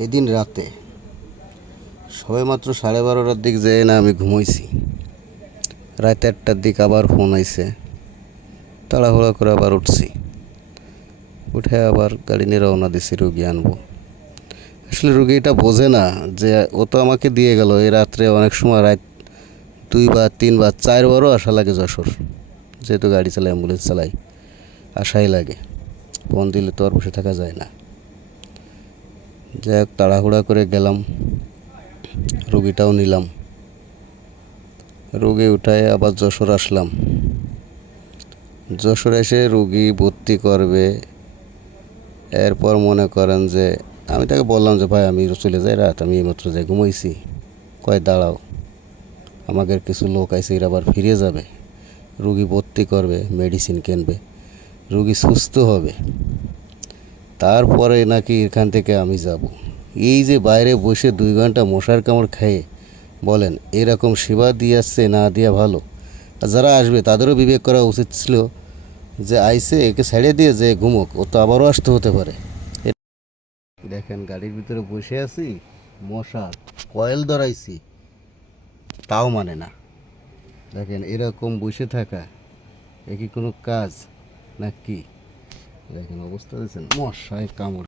এদিন রাতে সবে মাত্র 12:30টার দিক যেয়ে না আমি ঘুমাইছি। রাত 1টার দিক আবার ফোন আইছে, তাড়াহুড়া করে আবার উঠছি। উঠে আবার গাড়ি নিয়ে রওনা দিছি রুগী আনবো। আসলে রুগী এটা বোঝে না যে ও তো আমাকে দিয়ে গেল, এই রাত্রে অনেক সময় রাত 2 বা 3 বা 4 বারও আসা লাগে যশোর, যেহেতু গাড়ি চালাই, অ্যাম্বুলেন্স চালাই, আসাই লাগে। ফোন দিলে তো আর বসে থাকা যায় না। যাই হোক, তাড়াহুড়া করে গেলাম, রুগীটাও নিলাম, রুগী উঠায় আবার যশোর আসলাম। যশোর এসে রুগী ভর্তি করবে, এরপর মনে করেন যে আমি তাকে বললাম যে ভাই আমি চলে যাই, রাত আমি এইমাত্র যাই ঘুমাইছি। কয় দাঁড়াও, আমাদের কিছু লোক আইছে, এরা আবার ফিরে যাবে, রুগী ভর্তি করবে, মেডিসিন কিনবে, রুগী সুস্থ হবে, তারপরে নাকি এখান থেকে আমি যাব। এই যে বাইরে বসে 2 ঘন্টা মশার কামড় খেয়ে, বলেন এরকম সেবা দিয়ে আসছে না দিয়া ভালো? আর যারা আসবে তাদেরও বিবেক করা উচিত ছিল যে আইসে একে ছেড়ে দিয়ে যে ঘুমোক, ও তো আবারও আসতে হতে পারে। দেখেন গাড়ির ভিতরে বসে আছি, মশা কয়েল ধরাইছি, তাও মানে না। দেখেন এরকম বসে থাকা এ কি কোনো কাজ নাকি? দেখেন অবস্থা দেখছেন, মশায় কামড়।